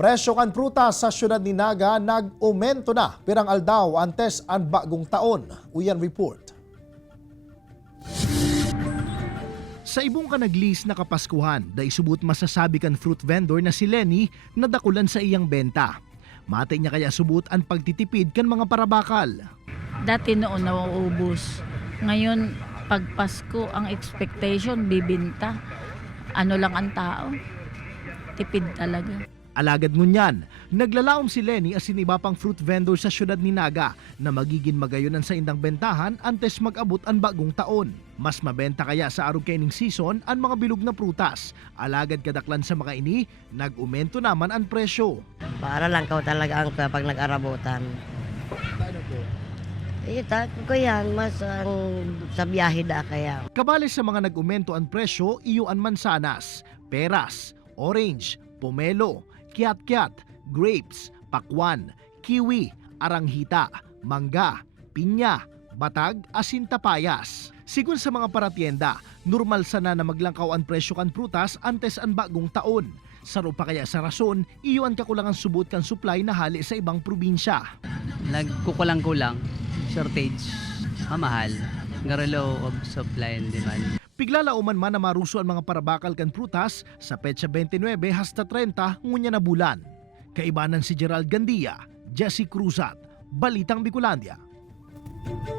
Presyo kan prutas sa syudad ni Naga nag-aumento na pirang aldaw antes ang bagong taon. Uyan report. Sa ibong kanaglis na kapaskuhan, day subot masasabi kan fruit vendor na si Lenny na dakulan sa iyang benta. Mate niya kaya subot ang pagtitipid kan mga parabakal. Dati noon nauubos. Ngayon, pag Pasko, ang expectation, bibinta. Ano lang ang tao? Tipid talaga. Alagad ngunyan, naglalaom si Lenny as iba pang fruit vendor sa syudad ni Naga na magiging magayonan sa indang bentahan antes mag-abot ang bagong taon. Mas mabenta kaya sa arog kaining season ang mga bilog na prutas. Alagad kadaklan sa mga ini, nag-umento naman ang presyo. Para lang ka talaga ang kapag nag-arabutan. Paano po? Ko yan, mas sa biyahe da kaya. Kabali sa mga nag-umento ang presyo, iyo ang mansanas, peras, orange, pomelo, kiat-kiat, grapes, pakwan, kiwi, aranghita, mangga, pinya, batag, asin tapayas. Sigun sa mga paratienda, normal sana na maglangkaw ang presyo kan prutas antes ang bagong taon. Saro pa kaya sa rason, iyo ang kakulangan subot kan supply na hali sa ibang probinsya. Nagkukulang-kulang, shortage, mamahal, low of supply and demand. Piglalauman man na maruso ang mga parabakal kan prutas sa petsa 29 hasta 30 ngunya na bulan. Kaibanan si Gerald Gandia, Jesse Cruzat, Balitang Bicolandia.